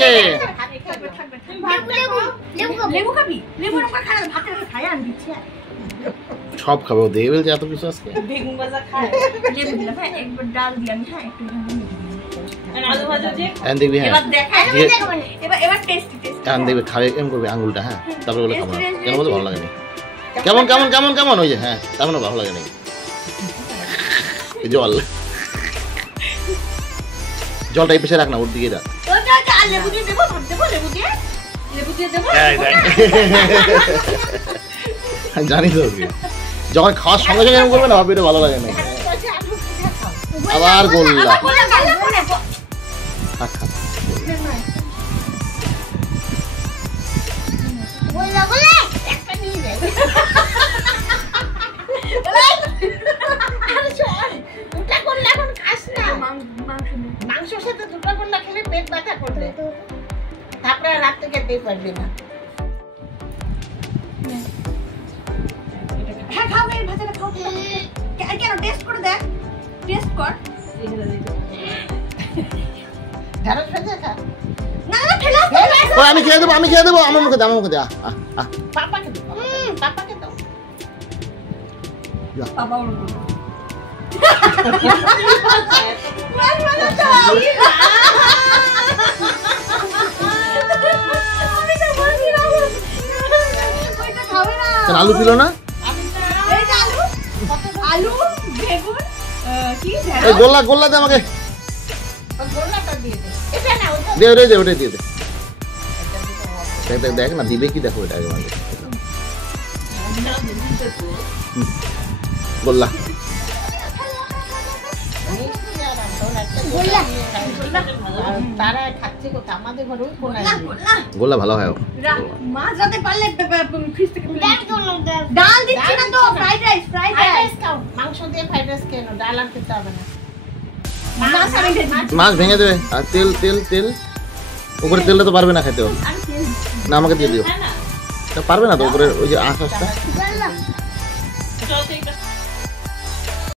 ওকে সব খাবে ও দেবে বলছে এত কিছু আজকে বেগুন ভাজা খায় লেবু দিলাম হ্যাঁ একবার ডাল দিয়ে আমি হ্যাঁ একটু আলু ভাজা দিয়ে দেখবি হ্যাঁ এবার টেস্টি দেখবে খাবে কেমন করবে আঙুলটা হ্যাঁ তারপরে বলে খাবো কেন বলতে ভালো লাগে না কেমন কেমন কেমন কেমন ওই যে হ্যাঁ তেমন ভালো লাগে না জল জলটা এই পেছনে রাখ না ওর দিকে রাখ জানি তো যখন খাওয়ার সঙ্গে সঙ্গে এরকম করবে না ভাবি এটা ভালো লাগে না আবার গোল্লা মাংসের সাথে দুটো গোল্লা খেলে পেট ব্যথা করবে তারপরে রাখতে খেতেই পারবি না হ্যাঁ খাও এই ভাজাটা খাও কেন টেস্ট করে দেখ টেস্ট কর ঢাড়স ভেজে খা না না ফেলা ওই আমি খেয়ে দেবো আমার মুখে দে পাপাকে দাও পাপাকে দাও পাপা ওর আলু ছিল না আলু বেগুন কি গোল্লা দে আমাকে গোল্লাটা দিয়ে দে এটা না ওটা দিয়ে দে দেখ না দিবে কি দেখো এটা আগে মানে গোল্লা তারা খাচ্ছে কোথা আমাদের ঘরে গোল্লা ভালো হয় মাছ রাতে পারলে ফ্রিজ থেকে ডাল দিচ্ছি না তো ফ্রাইড রাইস খাও মাংস দিয়ে ফ্রাইড রাইস খেয়ে নাও ডাল আর খেতে হবে না মাছ ভেঙে দেবে আর তেল উপরে তেলটা তো পারবে না খেতেও না আমাকে দিয়ে দিও পারবে না তো উপরে ওই যে আঁশ